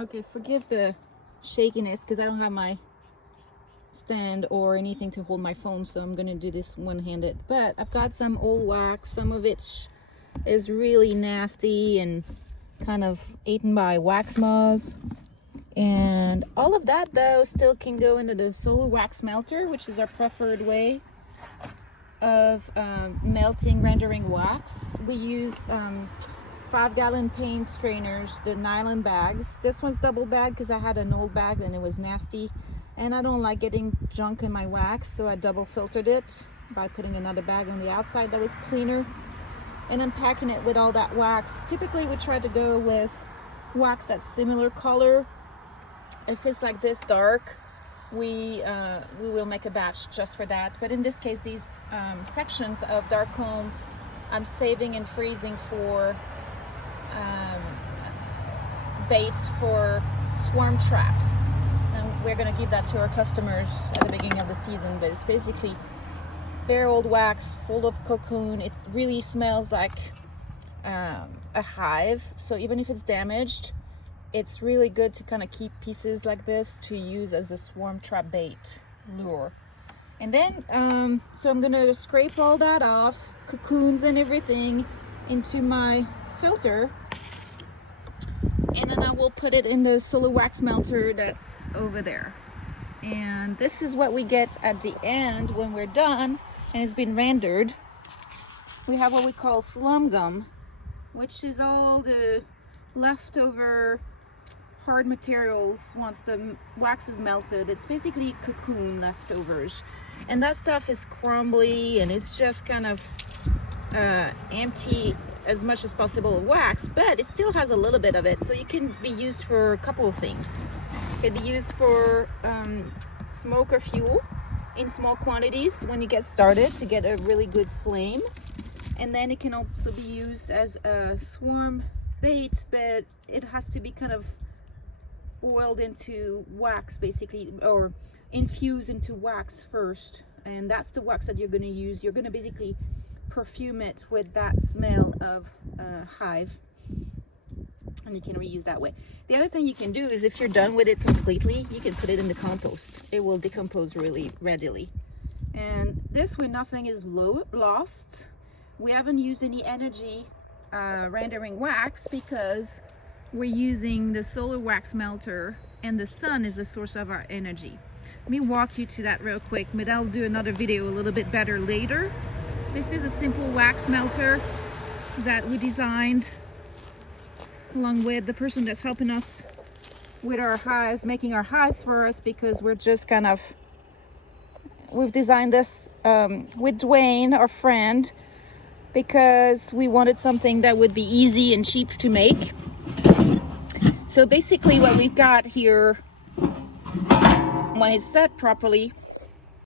Okay, forgive the shakiness because I don't have my stand or anything to hold my phone, so I'm gonna do this one-handed. But I've got some old wax. Some of it is really nasty and kind of eaten by wax moths. And all of that though still can go into the solar wax melter, which is our preferred way of melting, rendering wax. We use 5-gallon paint strainers, the nylon bags. This one's double bag because I had an old bag and it was nasty, and I don't like getting junk in my wax, so I double filtered it by putting another bag on the outside that was cleaner, and then packing it with all that wax. Typically we try to go with wax that's similar color. If it's like this dark, we will make a batch just for that. But in this case, these sections of dark comb I'm saving and freezing for bait for swarm traps, and we're going to give that to our customers at the beginning of the season. But it's basically bare old wax full of cocoon. It really smells like a hive, so even if it's damaged, it's really good to kind of keep pieces like this to use as a swarm trap bait lure. And then so I'm gonna scrape all that off, cocoons and everything, into my filter, and then I will put it in the solar wax melter that's over there. And this is what we get at the end when we're done and it's been rendered. We have what we call slum gum, which is all the leftover hard materials once the wax is melted. It's basically cocoon leftovers, and that stuff is crumbly and it's just kind of empty as much as possible of wax, but it still has a little bit of it, so it can be used for a couple of things. It can be used for smoke or fuel in small quantities when you get started to get a really good flame, and then it can also be used as a swarm bait, but it has to be kind of boiled into wax basically, or infused into wax first, and that's the wax that you're going to use. You're going to basically perfume it with that smell of hive, and you can reuse that way. The other thing you can do is, if you're done with it completely, you can put it in the compost. It will decompose really readily, and this way nothing is lost. We haven't used any energy rendering wax because we're using the solar wax melter, and the sun is the source of our energy. Let me walk you to that real quick, but I'll do another video a little bit better later. This is a simple wax melter that we designed along with the person that's helping us with our hives, making our hives for us, because we're just kind of, we've designed this with Dwayne, our friend, because we wanted something that would be easy and cheap to make. So basically what we've got here, when it's set properly,